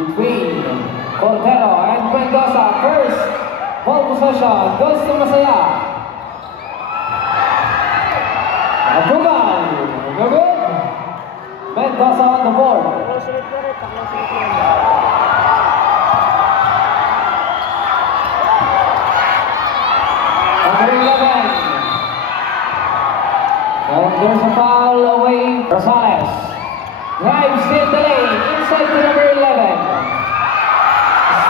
between Cordero and Mendoza. First ball possession goes to Masaya. Abugal, no good. Mendoza on the board. Number 11. And there's a foul away. Rosales drives in the lane inside to number 11.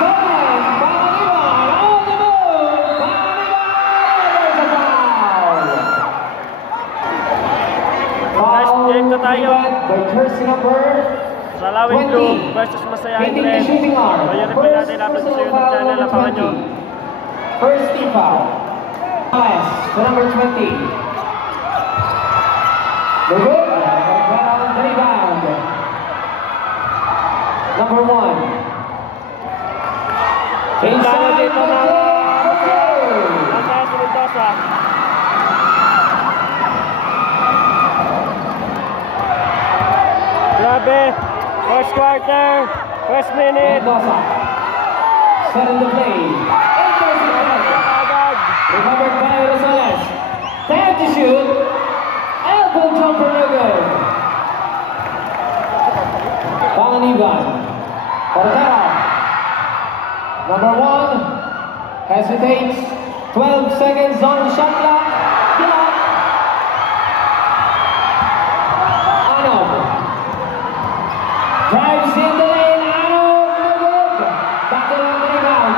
Stolen, Paniban on the move. Paniban, there's a foul. Foul by jersey number Salawin Blue versus Masayahin Red. So yun rin natin dapat sa YouTube channel. Lapangan nyo. First team foul. Pass to number 20. The good. On the rebound. Number 1. Inside dito na. Nasa Mendoza. Grabe. First quarter. First minute. Mendoza. Set in the play. Recovered by Rosales. Time to shoot. Elbow jumper no good. Paniban. Cordero. Number 1 hesitates. 12 seconds on the shot clock. Block. Anog. Drives in the lane. Anog. No good. Back to the rebound.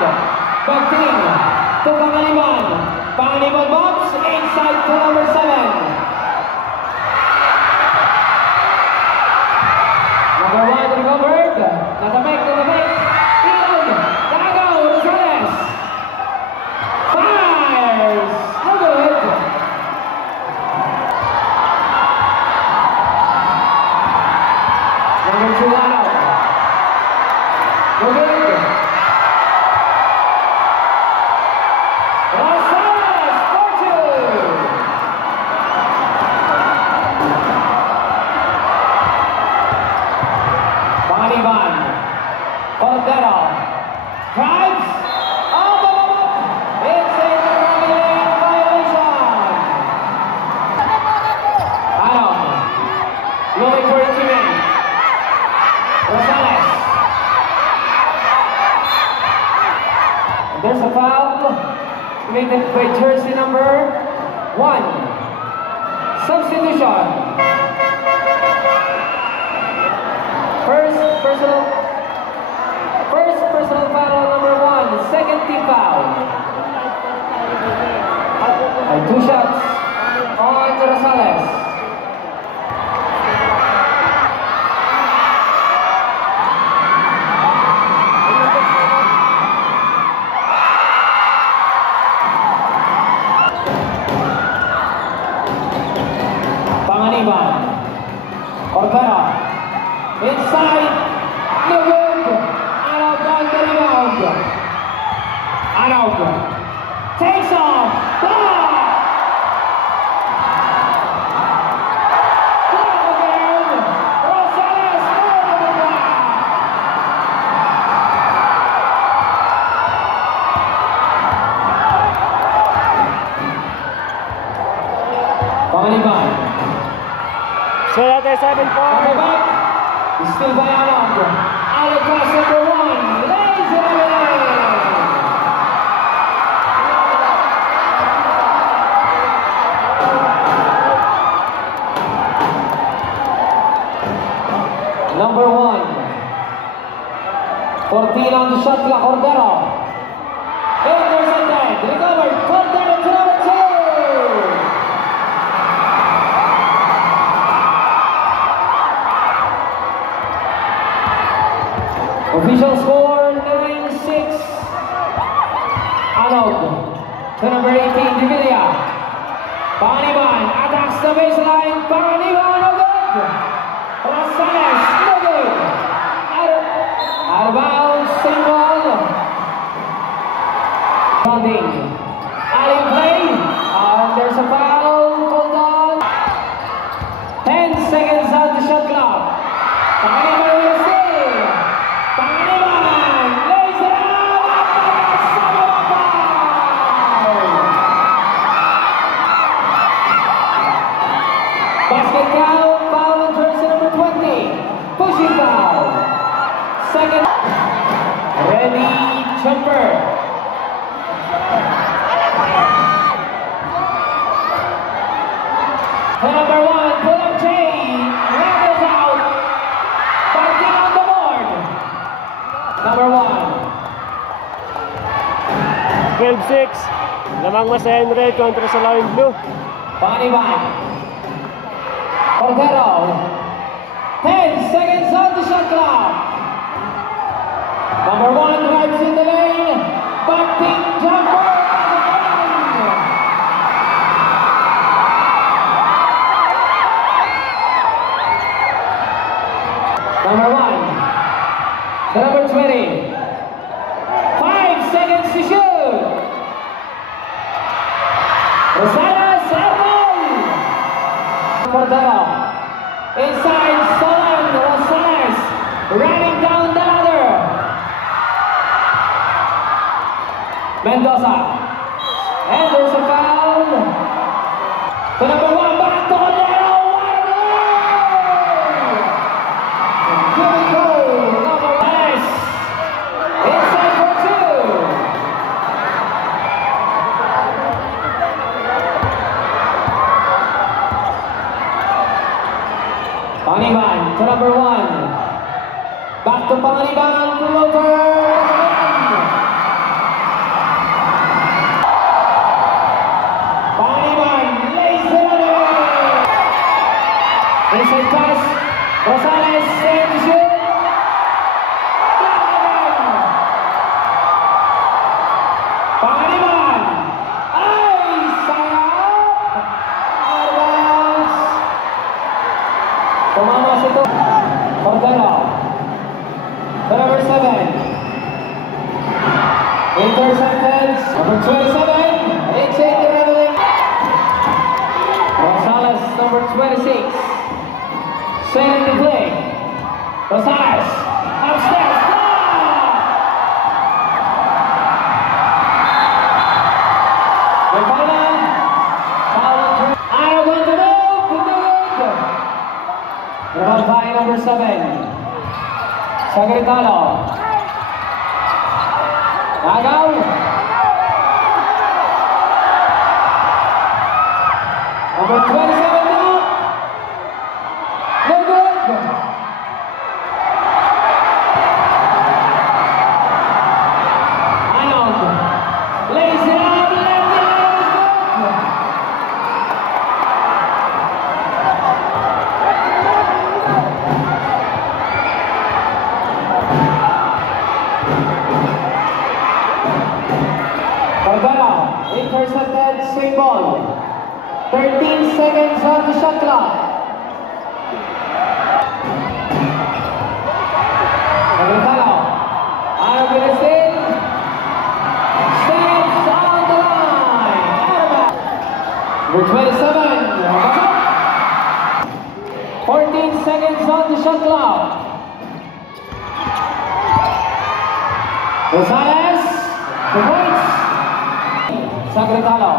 Bagting. To Paniban. Paniban bumps inside to number 7. Number 1 recovered. Natamik. Ilan. Dago. Rosales. Fires. No good. Number 2 out. No good. Rosales for 2. Paniban. Cordero. Drives. On the moment. It's a running violation. Anon. Looking for a teammate. Rosales. There's a foul committed by jersey number 1. Substitution. First personal foul on number 1. Second team foul. By 2 shots on Rosales. Paniban. Cordero. Inside. No good. Anog on the rebound. Anog. Takes off. Block. Block again. Rosales over the block. Paniban. So natin 7 points. Still by Anog. Anog pass number 1. Lays it away. Number 1. 14 on the shot clock. Cordero. Intercepted. Recovered. Cordero to number 2. Official score 9-6. Anog to number 18, Divilla. Paniban attacks the baseline. Paniban, no good. Rosales, no good. Out of bounds, single. Holding. Alley play. There's a foul called on. 10 seconds on the shot clock. Paniban will steal. Paniban. Second count, foul on jersey number 20. Pushing foul. Second. Ready, jumper. Number 1, pull up J. Rebels out. Parking on the board. Number 1. 12-6. Lamang masaya in red kontra sa line blue. Paniban. Cordero. 10 seconds on the shot clock. Number 1 drives in the lane. Parking jumper. Number 1, the number 20. 5 seconds to shoot. Rosales, airball. Cordero. Inside, Solan, Rosales. Running down the ladder. Mendoza. And there's a foul. The number 1, back to Cordero. Paniban to number 1. Back to Paniban to over. Paniban lays it under. Inside pass. Rosales save the shoot. Paniban. Ay, sayang. Advance. Tumama si ito. Cordero. To number 7. Intercepted. Number 27. It's in the reveling. Rosales, number 26. Send the play. Rosales. Upstairs. By number 7, Sagritano. Agaw. Number 27 now. No good. Arnold. Lays it out. Left it is good. Cordero, intercepted, swing ball. 13 seconds on the shot clock. Cordero, out of the still. Stands on the line. Number 27. 14 seconds on the shot clock. Rosales, the points. Sagritano.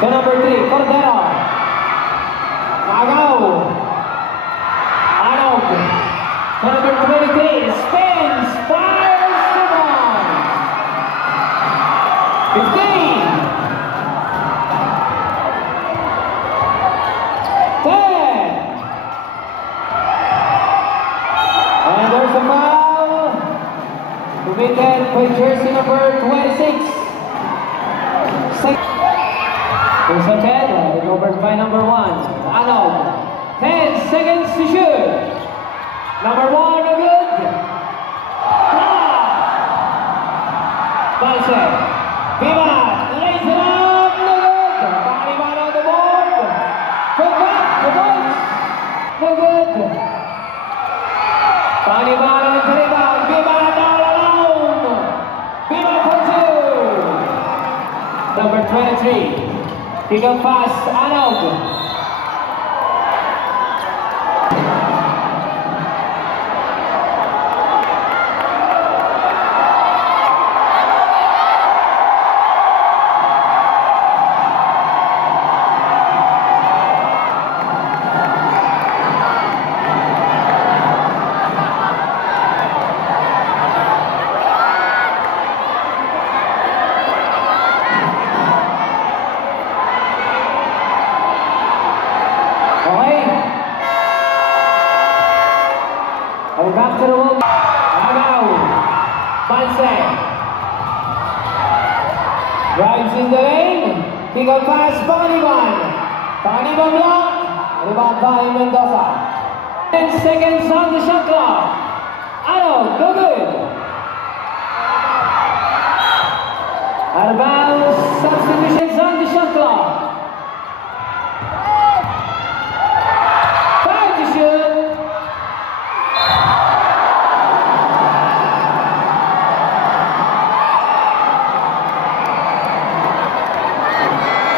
To number 3, Cordero. Agaw. Arnold. To number 23, spins, fires, rebound. 15. 10. And there's a foul. Committed by jersey number 26. There's a 10, over by number 1. Arnold. 10 seconds to shoot. Number 1, no good. Balse. Viva, lays it up, no good. Paniban on the board. Good back, the points. No good. Paniban on the rebound. Viva down alone. Viva for 2. Number 23. Pick up pass, Arnold. back to the wall. Agaw. Balse. Drives in the lane. Pick up pass, Paniban. Paniban block. Rebound by Mendoza. 10 seconds on the shot clock. Ano, no good. Out of bounds, substitutions on the shot clock. Time to shoot.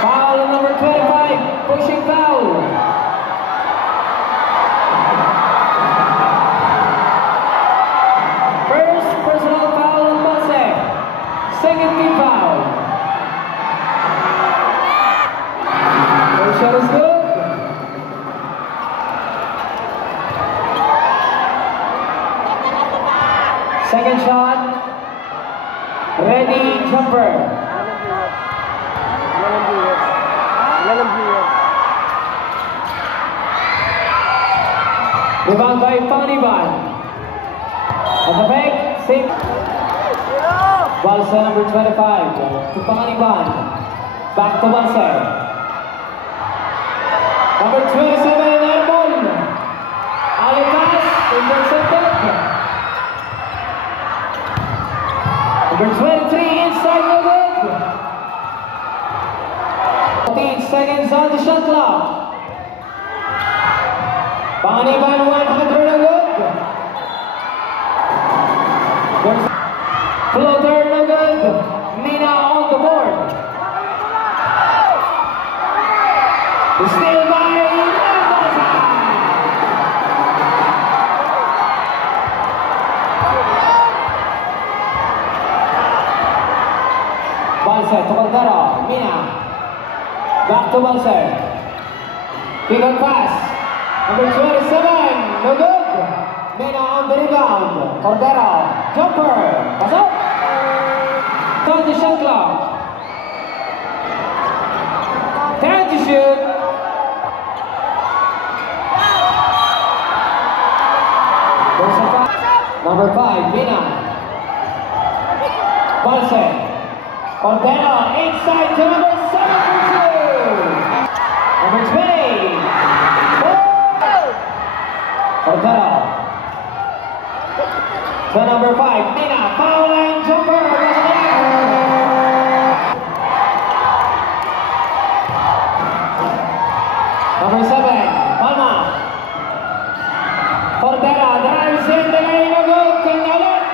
Foul number 25, pushing foul. First personal foul on Balse. Second team foul. First shot is good. Second shot. Ready, jumper. Rebound by Paniban. At the back, six. Balse number 25 to Paniban. Back to Balse. Number 27, airball. Alitas, intercepted. Number 23, inside the good. 14 seconds on the shot clock. Paniban 100 no good. Floater no good. Mina on the board. Still by Mendoza. Balse to Cordero. Mina. Back to Balse. Pick up pass. Number 27. No good. Mina on the rebound. Cordero. Jumper. Pass up. On the shot clock. Time to shoot. There's a foul. Number 5, Mina. Balse. Cordero inside to number 72. Number 20. Cordero. To number 5, Mina. Foul line jumper. Number 7, Palma. Cordero drives in the lane, no good. Cangalit.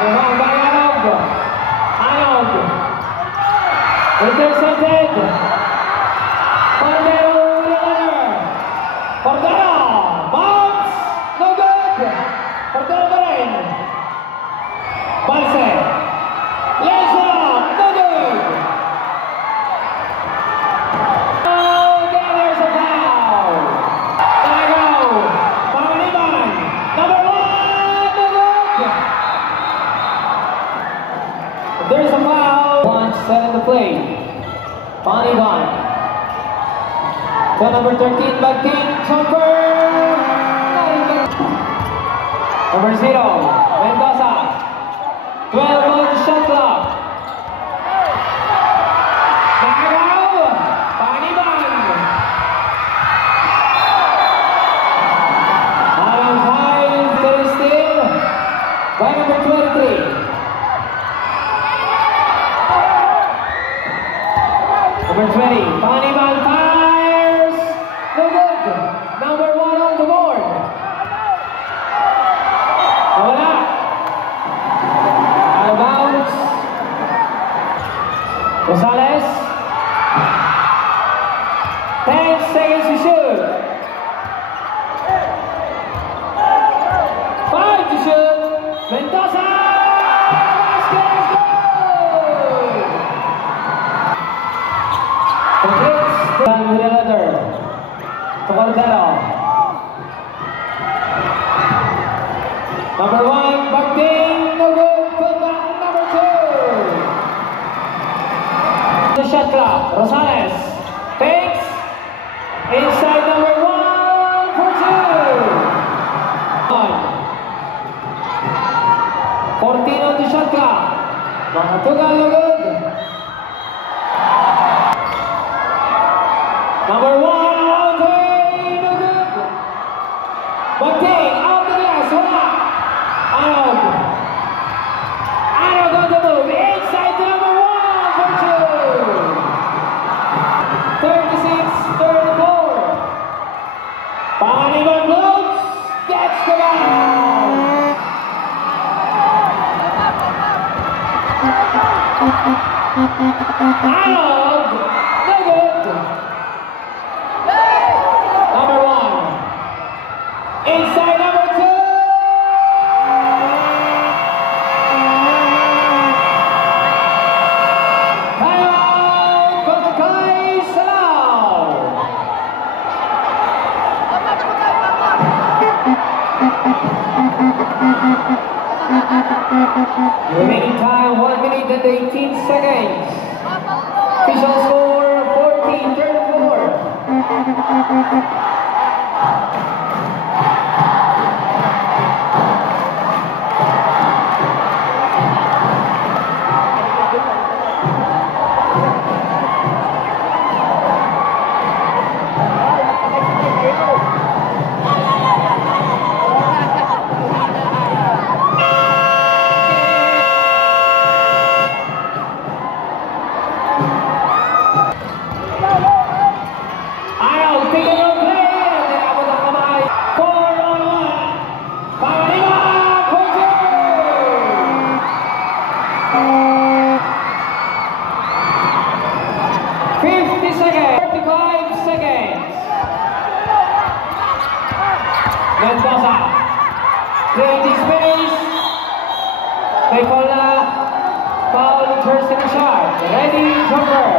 Rebound by Anog. Anog. Intercepted. Cordero with another. Cordero. Bounce. No good. Cordero pa rin. Balse. Lays up. No good. There's a foul. 1-7 to play. Paniban. To number 13, Bagtin. Jumper. Number 0, Mendoza. 12 on the shot clock. Nagaw. Paniban. Out of high, there is still by number 23. Number 20, Paniban fires. No good. Number 1 on the board. Wala. Out of bounds. Rosales. 10 seconds to shoot. 5 to shoot. Mendoza. Basket is good. Done with another. To Cordero. Number 1, Bagtin. No good. Put back number 2. The shot clock. Rosales. Takes. Inside number 1 for 2. 1. Mga tugal na good. Number 1, okay, no good. Bunting, out the glass, wala. Anog. Anog on the move, inside to number 1 for 2. 36-34. Paniban Globes gets the ball. Anog, no good. Number 1. Inside number 2. Timeout, Coach Kai Salao. Remaining time 1 minute and 18 seconds. Official score 14-34. Mendoza creating space. They call foul first in the shot. Ready, jumper.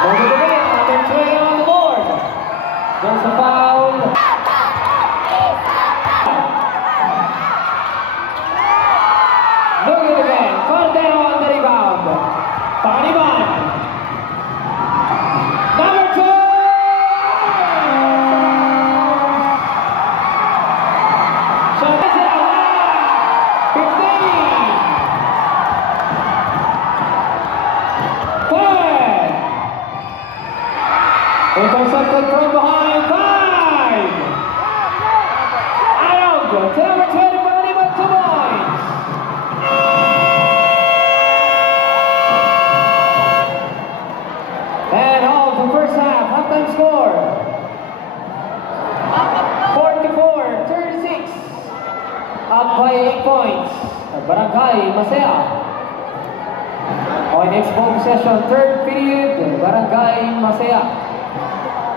Over the rim, number 20 on the board. There's a foul. Look at it again. Cordero on the rebound. Paniban. Number 2. Intercepted from behind, 5! Anog to number 20, Paniban, 2 points! And all for first half, halftime score. 44-36. Up by 8 points. Barangay Masaya. On next ball possession, third period, Barangay Masaya.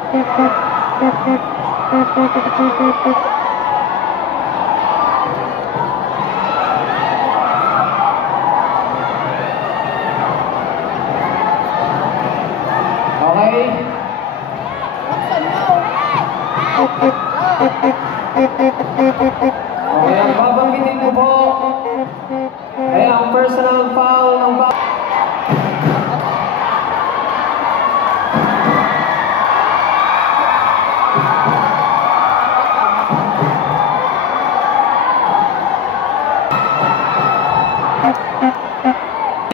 Okay. Okay, ang babanggitin ko po ay ang personal foul ng